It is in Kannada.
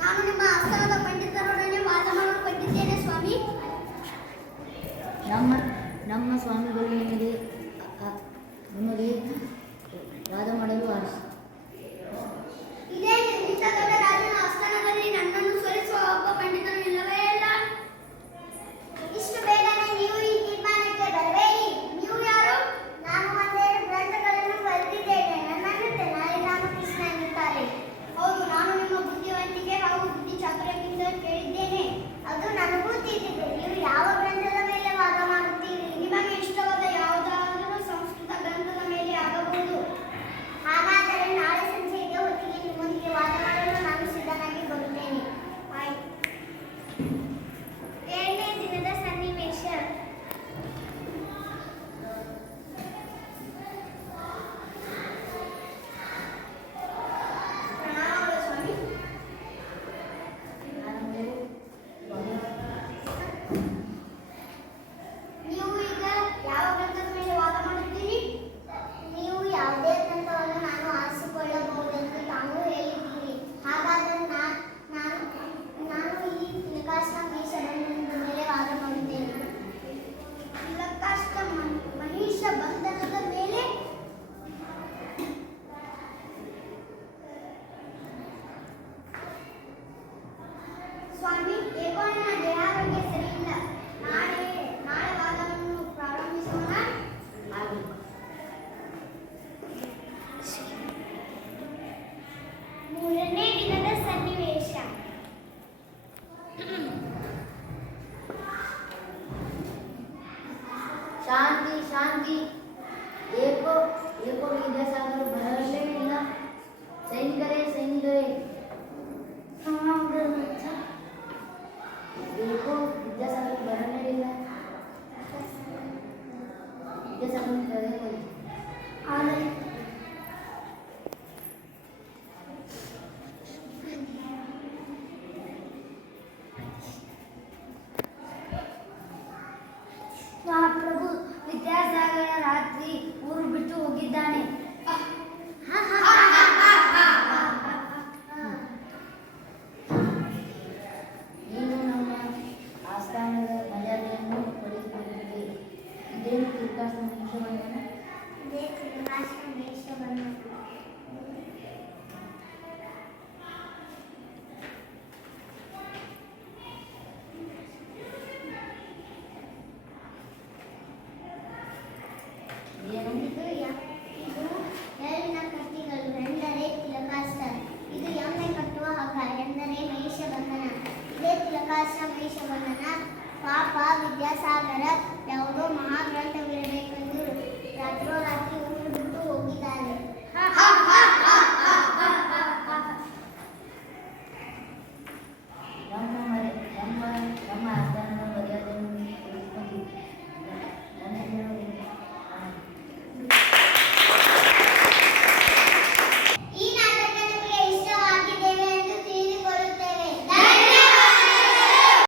ನಾನು ನಿಮ್ಮ ಆಸ್ಥಾನದ ಪಂಡಿತರೊಡನೆ ವಾದ ಮಾಡಲು ಬಂದಿದ್ದೇನೆ ಸ್ವಾಮಿ. ನಮ್ಮ ನಮ್ಮ ಸ್ವಾಮಿಗಳು ನಿಮಗೆ ನಿಮಗೆ ವಾದ ಮಾಡಲು ರಾತ್ರಿ ಏಕೋ ಏಕೋ ವಿದ್ಯಾಸಾಗರ ಬರಲೇ ಇಲ್ಲ ಸೈನಿಕರೇ ಸೈನಿಕರೇ ಏಕೋ ವಿದ್ಯಾಸಾಗರ ಬರಲೇ ಇಲ್ಲ ವಿದ್ಯಾಸಾಗರ ಕರೆದುಕೊಳ್ಳಿ ಮಹಾಪ್ರಭು ವಿದ್ಯಾಸಾಗರ ರಾತ್ರಿ ಊರು ಬಿಟ್ಟು ಹೋಗಿದ್ದಾನೆ ನೀನು ನಮ್ಮ ಆಸ್ಥಾನದ ಮರ್ಯಾದೆಯನ್ನು ಪಡೆದುಕೊಂಡಿದೆ ಇದೇನು ಯ- ಇದು ಬಂಧನ ಪಾಪ ವಿದ್ಯಾಸಾಗರ ಯಾವುದೋ ಮಹಾಗ್ರಂಥವಿರಬೇಕೆಂದು ರಾತ್ರೋ